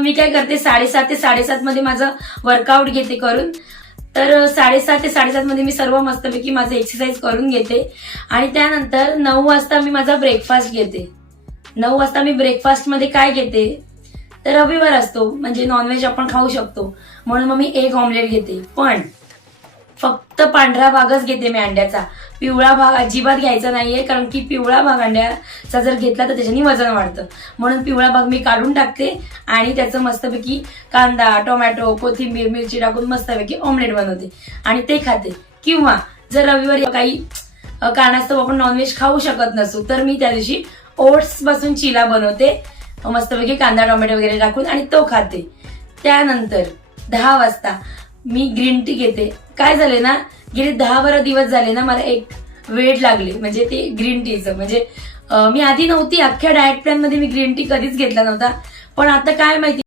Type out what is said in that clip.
मी काय करते साडेसात ते साडेसात मध्ये माझं वर्कआउट घेते करून. तर साडेसात ते साडेसात मध्ये मी सर्व मस्तपैकी माझं एक्सरसाइज करून घेते. आणि त्यानंतर नऊ वाजता मी माझा ब्रेकफास्ट घेते. नऊ वाजता मी ब्रेकफास्टमध्ये काय घेते? तर रविवार असतो म्हणजे नॉनव्हेज आपण खाऊ शकतो. म्हणून मग मी एक ऑमलेट घेते. पण फक्त पांढरा भागच घेते मी अंड्याचा. पिवळा भाग अजिबात घ्यायचा नाहीये कारण की पिवळा भाग अंड्याचा जर घेतला तर त्याच्यानी वजन वाढतं. म्हणून पिवळा भाग मी काढून टाकते आणि त्याचं मस्तपैकी कांदा टोमॅटो कोथिंबीर मिरची टाकून मस्तपैकी ऑमलेट बनवते. आणि ते खाते. किंवा जर रविवारी काही कारणास्तव आपण नॉनव्हेज खाऊ शकत नसू तर मी त्या दिवशी ओट्सपासून चिला बनवते. मस्तपैकी कांदा टोमॅटो वगैरे टाकून आणि तो खाते. त्यानंतर दहा वाजता मी ग्रीन टी घेते. काय झाले ना गेले दहा बारा दिवस झाले ना मला एक वेळ लागली. म्हणजे ते ग्रीन टीचं म्हणजे मी आधी नव्हती अख्ख्या डाएट प्लॅनमध्ये मी ग्रीन टी कधीच घेतला नव्हता. पण आता काय माहिती